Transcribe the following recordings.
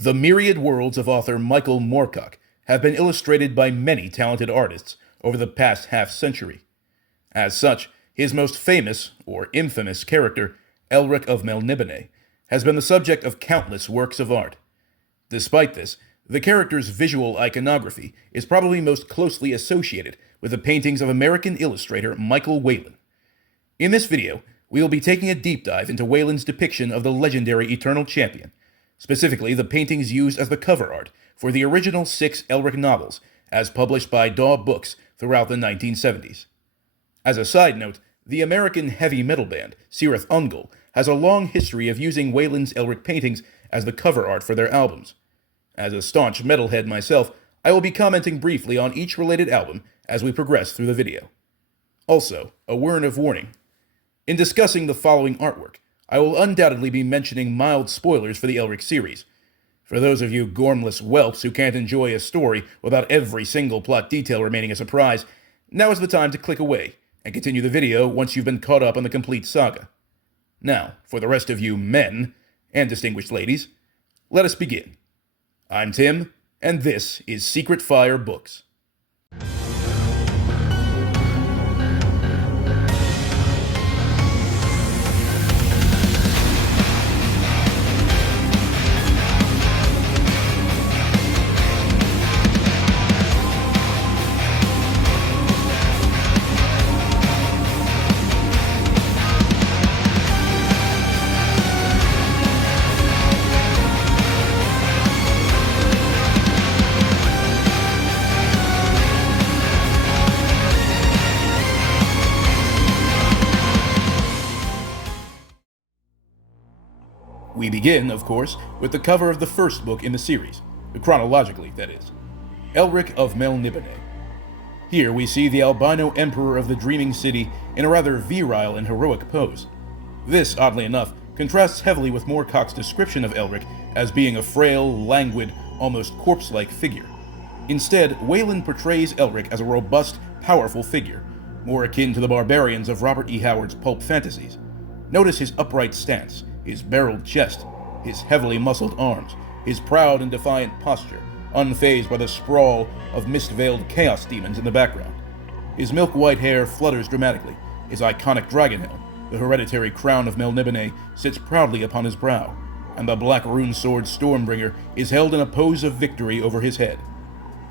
The myriad worlds of author Michael Moorcock have been illustrated by many talented artists over the past half-century. As such, his most famous, or infamous, character, Elric of Melnibone, has been the subject of countless works of art. Despite this, the character's visual iconography is probably most closely associated with the paintings of American illustrator Michael Whelan. In this video, we will be taking a deep dive into Whelan's depiction of the legendary Eternal Champion, specifically the paintings used as the cover art for the original 6 Elric novels, as published by Daw Books throughout the 1970s. As a side note, the American heavy metal band Cirith Ungol has a long history of using Whelan's Elric paintings as the cover art for their albums. As a staunch metalhead myself, I will be commenting briefly on each related album as we progress through the video. Also, a word of warning. In discussing the following artwork, I will undoubtedly be mentioning mild spoilers for the Elric series. For those of you gormless whelps who can't enjoy a story without every single plot detail remaining a surprise, now is the time to click away and continue the video once you've been caught up on the complete saga. Now, for the rest of you men, and distinguished ladies, let us begin. I'm Tim, and this is Secret Fire Books. We begin, of course, with the cover of the first book in the series, chronologically, that is, Elric of Mel Nidon. Here we see the albino emperor of the Dreaming City in a rather virile and heroic pose. This, oddly enough, contrasts heavily with Moorcock's description of Elric as being a frail, languid, almost corpse-like figure. Instead, Whelan portrays Elric as a robust, powerful figure, more akin to the barbarians of Robert E. Howard's pulp fantasies. Notice his upright stance, his barreled chest, his heavily muscled arms, his proud and defiant posture, unfazed by the sprawl of mist-veiled chaos demons in the background. His milk-white hair flutters dramatically, his iconic dragon helm, the hereditary crown of Melnibone, sits proudly upon his brow, and the black rune sword Stormbringer is held in a pose of victory over his head.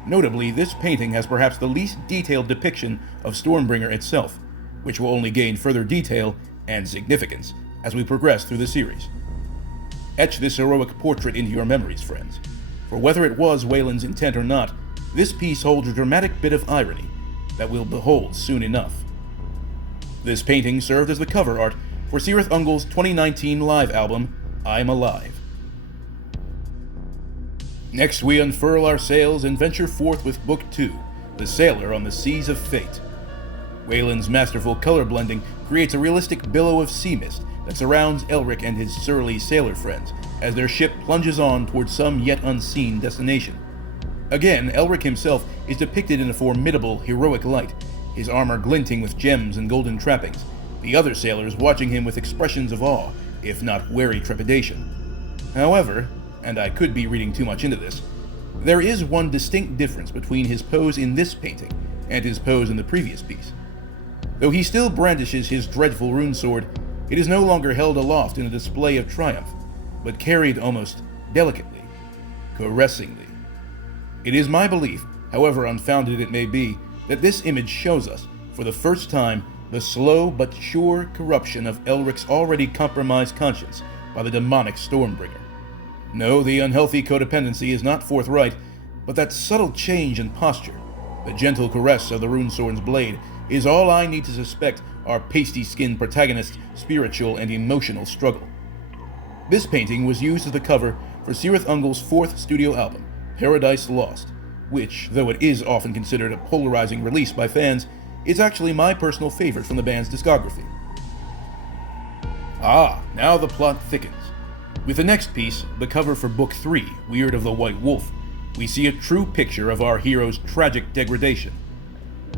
Notably, this painting has perhaps the least detailed depiction of Stormbringer itself, which will only gain further detail and significance as we progress through the series. Etch this heroic portrait into your memories, friends, for whether it was Whelan's intent or not, this piece holds a dramatic bit of irony that we'll behold soon enough. This painting served as the cover art for Cirith Ungol's 2019 live album, I'm Alive. Next, we unfurl our sails and venture forth with Book 2, The Sailor on the Seas of Fate. Whelan's masterful color blending creates a realistic billow of sea mist that surrounds Elric and his surly sailor friends as their ship plunges on towards some yet unseen destination. Again, Elric himself is depicted in a formidable, heroic light, his armor glinting with gems and golden trappings, the other sailors watching him with expressions of awe, if not wary trepidation. However, and I could be reading too much into this, there is one distinct difference between his pose in this painting and his pose in the previous piece. Though he still brandishes his dreadful rune sword, it is no longer held aloft in a display of triumph, but carried almost delicately, caressingly. It is my belief, however unfounded it may be, that this image shows us, for the first time, the slow but sure corruption of Elric's already compromised conscience by the demonic Stormbringer. No, the unhealthy codependency is not forthright, but that subtle change in posture, the gentle caress of the rune sword's blade, is all I need to suspect our pasty-skinned protagonist's spiritual and emotional struggle. This painting was used as the cover for Cirith Ungol's 4th studio album, Paradise Lost, which, though it is often considered a polarizing release by fans, is actually my personal favorite from the band's discography. Now the plot thickens. With the next piece, the cover for Book 3, Weird of the White Wolf, we see a true picture of our hero's tragic degradation.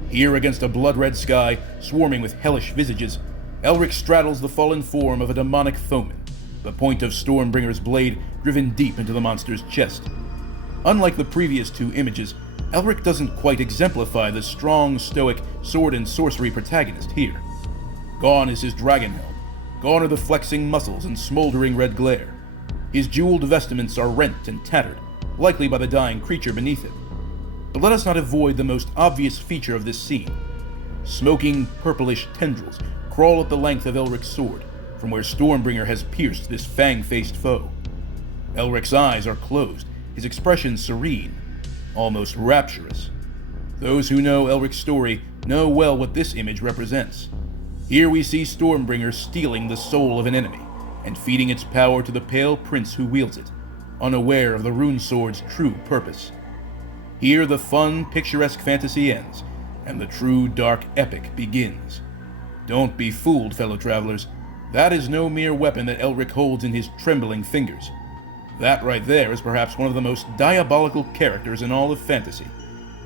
Here, against a blood-red sky swarming with hellish visages, Elric straddles the fallen form of a demonic foeman, the point of Stormbringer's blade driven deep into the monster's chest. Unlike the previous two images, Elric doesn't quite exemplify the strong, stoic, sword and sorcery protagonist here. Gone is his dragon helm. Gone are the flexing muscles and smoldering red glare. His jeweled vestments are rent and tattered, likely by the dying creature beneath it. But let us not avoid the most obvious feature of this scene. Smoking, purplish tendrils crawl up the length of Elric's sword, from where Stormbringer has pierced this fang-faced foe. Elric's eyes are closed, his expression serene, almost rapturous. Those who know Elric's story know well what this image represents. Here we see Stormbringer stealing the soul of an enemy, and feeding its power to the pale prince who wields it, unaware of the rune sword's true purpose. Here the fun, picturesque fantasy ends, and the true dark epic begins. Don't be fooled, fellow travelers. That is no mere weapon that Elric holds in his trembling fingers. That right there is perhaps one of the most diabolical characters in all of fantasy.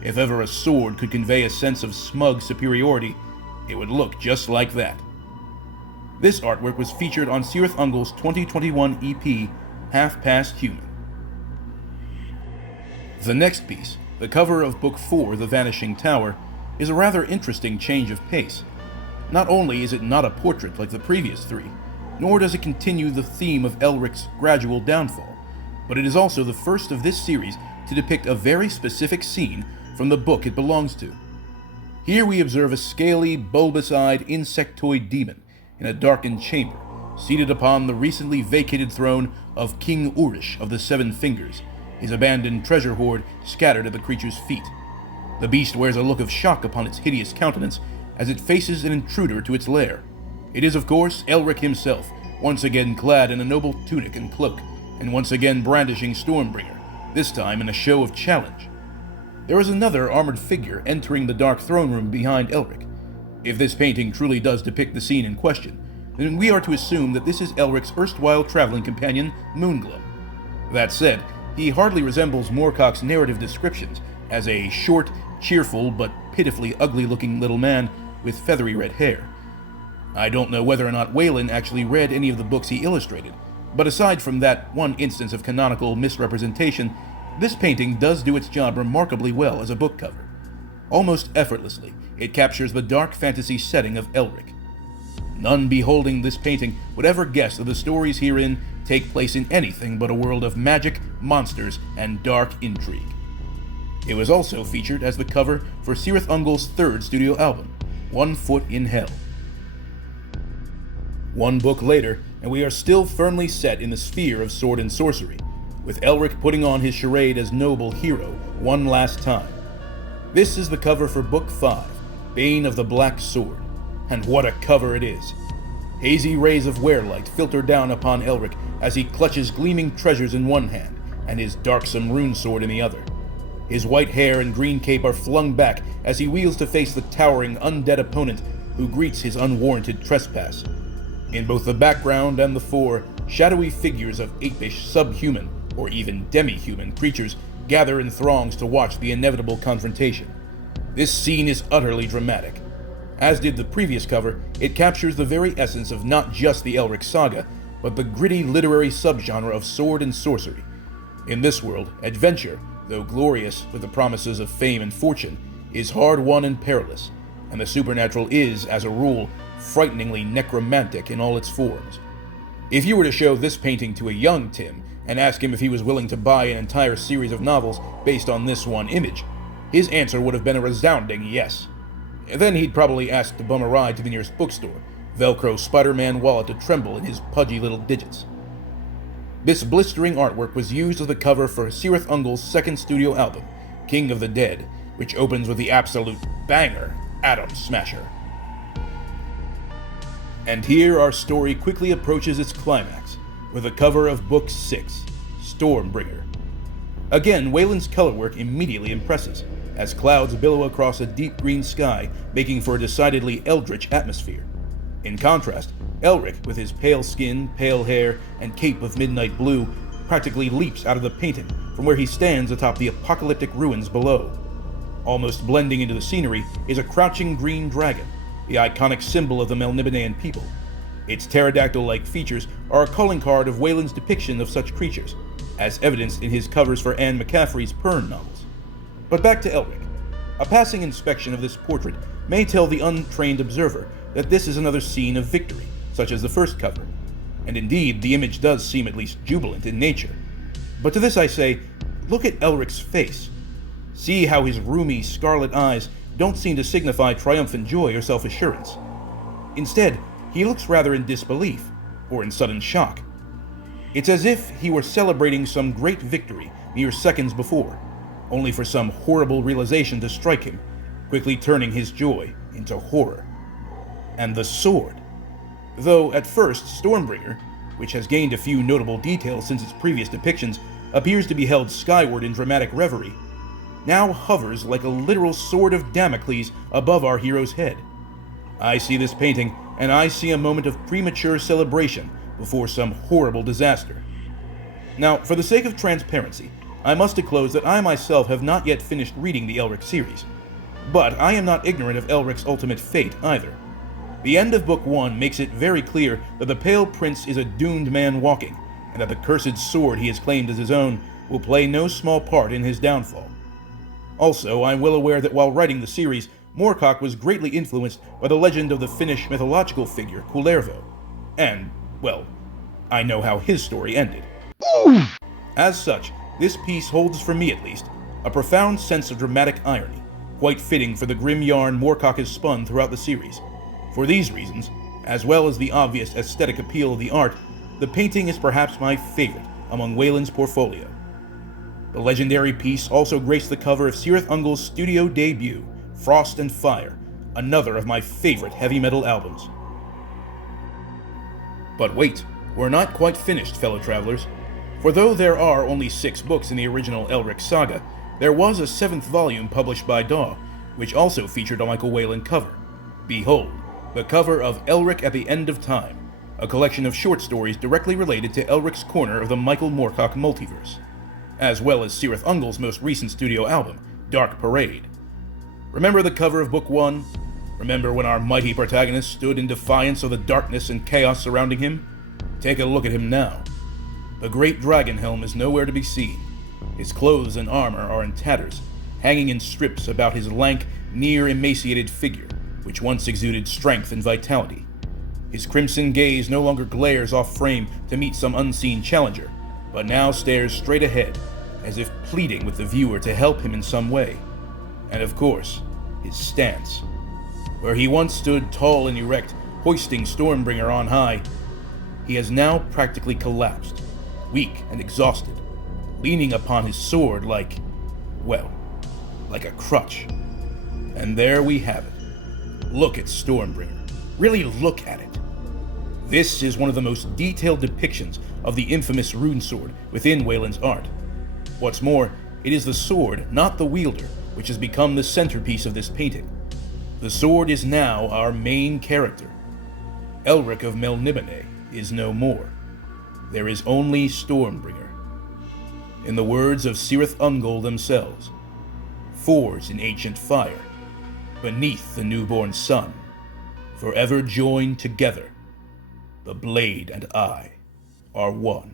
If ever a sword could convey a sense of smug superiority, it would look just like that. This artwork was featured on Cirith Ungol's 2021 EP, Half Past Human. The next piece, the cover of Book 4, The Vanishing Tower, is a rather interesting change of pace. Not only is it not a portrait like the previous three, nor does it continue the theme of Elric's gradual downfall, but it is also the first of this series to depict a very specific scene from the book it belongs to. Here we observe a scaly, bulbous-eyed insectoid demon in a darkened chamber, seated upon the recently vacated throne of King Urish of the Seven Fingers, his abandoned treasure hoard scattered at the creature's feet. The beast wears a look of shock upon its hideous countenance as it faces an intruder to its lair. It is, of course, Elric himself, once again clad in a noble tunic and cloak, and once again brandishing Stormbringer, this time in a show of challenge. There is another armored figure entering the dark throne room behind Elric. If this painting truly does depict the scene in question, then we are to assume that this is Elric's erstwhile traveling companion, Moonglum. That said, he hardly resembles Moorcock's narrative descriptions as a short, cheerful, but pitifully ugly-looking little man with feathery red hair. I don't know whether or not Whelan actually read any of the books he illustrated, but aside from that one instance of canonical misrepresentation, this painting does do its job remarkably well as a book cover. Almost effortlessly, it captures the dark fantasy setting of Elric. None beholding this painting would ever guess that the stories herein take place in anything but a world of magic, monsters, and dark intrigue. It was also featured as the cover for Cirith Ungol's third studio album, One Foot in Hell. One book later, and we are still firmly set in the sphere of sword and sorcery, with Elric putting on his charade as noble hero one last time. This is the cover for Book 5, Bane of the Black Sword, and what a cover it is! Hazy rays of werelight filter down upon Elric as he clutches gleaming treasures in one hand and his darksome rune sword in the other. His white hair and green cape are flung back as he wheels to face the towering undead opponent who greets his unwarranted trespass. In both the background and the fore, shadowy figures of apish, subhuman, or even demi-human creatures gather in throngs to watch the inevitable confrontation. This scene is utterly dramatic. As did the previous cover, it captures the very essence of not just the Elric saga, but the gritty literary subgenre of sword and sorcery. In this world, adventure, though glorious with the promises of fame and fortune, is hard-won and perilous, and the supernatural is, as a rule, frighteningly necromantic in all its forms. If you were to show this painting to a young Tim and ask him if he was willing to buy an entire series of novels based on this one image, his answer would have been a resounding yes. Then he'd probably ask to bum a ride to the nearest bookstore, Velcro Spider-Man wallet to tremble in his pudgy little digits. This blistering artwork was used as the cover for Cirith Ungol's second studio album, King of the Dead, which opens with the absolute banger, Atom Smasher. And here our story quickly approaches its climax, with the cover of Book 6, Stormbringer. Again, Whelan's colorwork immediately impresses, as clouds billow across a deep green sky, making for a decidedly eldritch atmosphere. In contrast, Elric, with his pale skin, pale hair, and cape of midnight blue, practically leaps out of the painting from where he stands atop the apocalyptic ruins below. Almost blending into the scenery is a crouching green dragon, the iconic symbol of the Melnibonean people. Its pterodactyl-like features are a calling card of Whelan's depiction of such creatures, as evidenced in his covers for Anne McCaffrey's Pern novels. But back to Elric. A passing inspection of this portrait may tell the untrained observer that this is another scene of victory, such as the first cover. And indeed, the image does seem at least jubilant in nature. But to this I say, look at Elric's face. See how his rheumy scarlet eyes don't seem to signify triumphant joy or self-assurance. Instead, he looks rather in disbelief, or in sudden shock. It's as if he were celebrating some great victory mere seconds before, only for some horrible realization to strike him, quickly turning his joy into horror. And the sword. Though at first, Stormbringer, which has gained a few notable details since its previous depictions, appears to be held skyward in dramatic reverie, now hovers like a literal sword of Damocles above our hero's head. I see this painting, and I see a moment of premature celebration before some horrible disaster. Now, for the sake of transparency, I must disclose that I myself have not yet finished reading the Elric series, but I am not ignorant of Elric's ultimate fate either. The end of Book 1 makes it very clear that the Pale Prince is a doomed man walking, and that the cursed sword he has claimed as his own will play no small part in his downfall. Also, I am well aware that while writing the series, Moorcock was greatly influenced by the legend of the Finnish mythological figure Kullervo, and, well, I know how his story ended. As such, this piece holds, for me at least, a profound sense of dramatic irony, quite fitting for the grim yarn Moorcock has spun throughout the series. For these reasons, as well as the obvious aesthetic appeal of the art, the painting is perhaps my favorite among Whelan's portfolio. The legendary piece also graced the cover of Cirith Ungol's studio debut, Frost and Fire, another of my favorite heavy metal albums. But wait, we're not quite finished, fellow travelers. For though there are only 6 books in the original Elric saga, there was a 7th volume published by Daw, which also featured a Michael Whelan cover. Behold, the cover of Elric at the End of Time, a collection of short stories directly related to Elric's corner of the Michael Moorcock multiverse, as well as Cirith Ungol's most recent studio album, Dark Parade. Remember the cover of Book 1? Remember when our mighty protagonist stood in defiance of the darkness and chaos surrounding him? Take a look at him now. The great dragon helm is nowhere to be seen. His clothes and armor are in tatters, hanging in strips about his lank, near-emaciated figure, which once exuded strength and vitality. His crimson gaze no longer glares off frame to meet some unseen challenger, but now stares straight ahead, as if pleading with the viewer to help him in some way. And of course, his stance. Where he once stood tall and erect, hoisting Stormbringer on high, he has now practically collapsed, weak and exhausted, leaning upon his sword like a crutch. And there we have it. Look at Stormbringer. Really look at it. This is one of the most detailed depictions of the infamous rune sword within Whelan's art. What's more, it is the sword, not the wielder, which has become the centerpiece of this painting. The sword is now our main character. Elric of Mel Nidon is no more. There is only Stormbringer. In the words of Cirith Ungol themselves, forged in ancient fire, beneath the newborn sun, forever joined together, the blade and I are one.